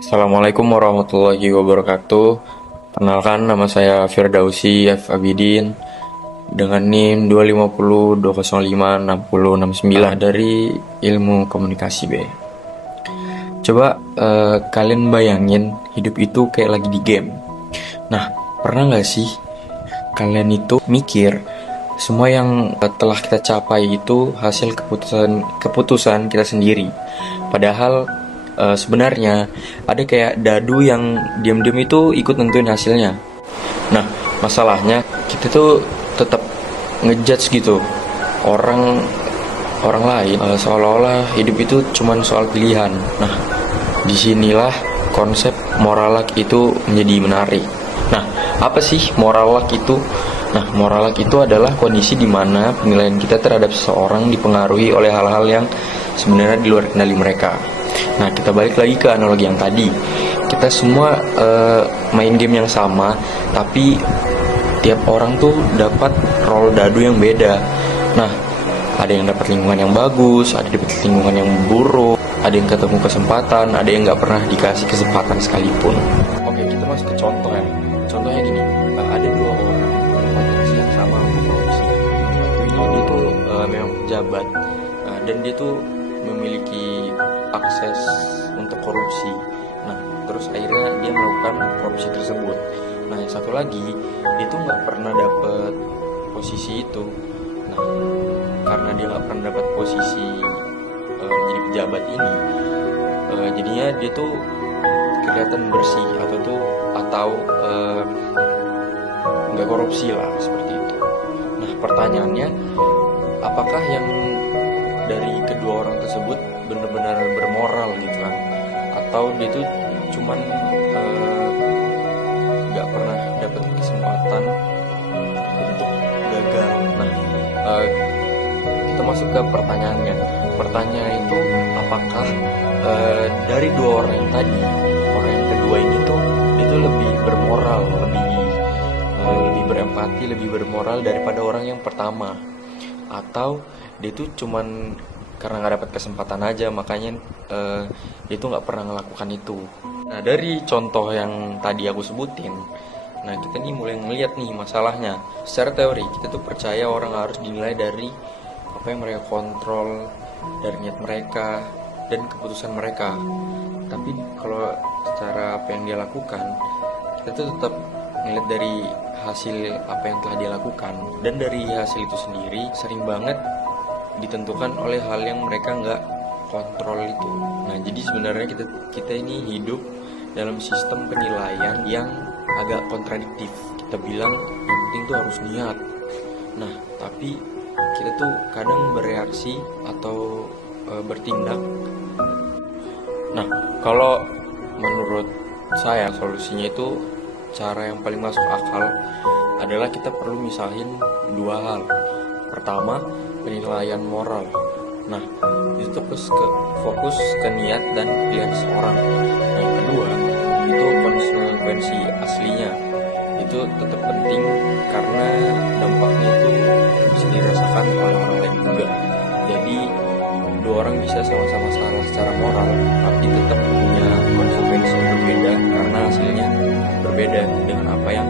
Assalamualaikum warahmatullahi wabarakatuh. Perkenalkan, nama saya Firdausi F. Abidin dengan NIM 250205609 dari Ilmu Komunikasi B. Coba kalian bayangin hidup itu kayak lagi di game. Nah, pernah nggak sih kalian itu mikir semua yang telah kita capai itu hasil keputusan kita sendiri? Padahal sebenarnya ada kayak dadu yang diam-diam itu ikut nentuin hasilnya. Nah, masalahnya kita tuh tetap ngejudge gitu orang orang lain, seolah-olah hidup itu cuman soal pilihan. Nah, disinilah konsep moralak itu menjadi menarik. Nah, apa sih moralak itu? Nah, moralak itu adalah kondisi di mana penilaian kita terhadap seseorang dipengaruhi oleh hal-hal yang sebenarnya di luar kendali mereka. Nah, kita balik lagi ke analogi yang tadi. Kita semua main game yang sama, tapi tiap orang tuh dapat role dadu yang beda. Nah, ada yang dapat lingkungan yang bagus, ada yang dapat lingkungan yang buruk, ada yang ketemu kesempatan, ada yang nggak pernah dikasih kesempatan sekalipun. Oke, kita masuk ke contoh ya. Contohnya gini, ada dua orang potensi yang sama untuk korupsi. Satu ini dia tuh memang pejabat, dan dia tuh memiliki akses untuk korupsi. Nah, terus akhirnya dia melakukan korupsi tersebut. Nah, yang satu lagi dia tuh nggak pernah dapet posisi itu. Nah, karena dia nggak pernah dapat posisi menjadi pejabat ini, jadinya dia tuh kelihatan bersih atau nggak korupsi lah seperti itu. Nah, pertanyaannya, apakah yang dari kedua orang tersebut benar-benar bermoral gitu kan, atau dia tuh cuman nggak pernah dapat kesempatan untuk gagal? Nah, kita masuk ke pertanyaannya. Pertanyaan itu, apakah dari dua orang yang tadi, orang yang kedua ini tuh itu lebih bermoral, lebih berempati, lebih bermoral daripada orang yang pertama, atau dia tuh cuman karena nggak dapat kesempatan aja, makanya dia tuh nggak pernah melakukan itu. Nah, dari contoh yang tadi aku sebutin, nah kita nih mulai ngeliat nih masalahnya. Secara teori kita tuh percaya orang harus dinilai dari apa yang mereka kontrol, dari niat mereka dan keputusan mereka. Tapi kalau secara apa yang dia lakukan, kita tuh tetap ngeliat dari hasil apa yang telah dia lakukan, dan dari hasil itu sendiri sering banget ditentukan oleh hal yang mereka nggak kontrol itu. Nah, jadi sebenarnya kita ini hidup dalam sistem penilaian yang agak kontradiktif. Kita bilang yang penting tuh harus niat. Nah, tapi kita tuh kadang bereaksi atau bertindak. Nah, kalau menurut saya solusinya itu, cara yang paling masuk akal adalah kita perlu misahin dua hal. Pertama, penilaian moral. Nah, itu fokus ke niat dan pilihan seseorang. Nah, yang kedua, itu konsekuensi aslinya. Itu tetap penting karena dampaknya itu bisa dirasakan oleh orang lain juga. Jadi, dua orang bisa sama-sama salah secara moral, tapi tetap punya konsekuensi yang berbeda karena hasilnya berbeda dengan apa yang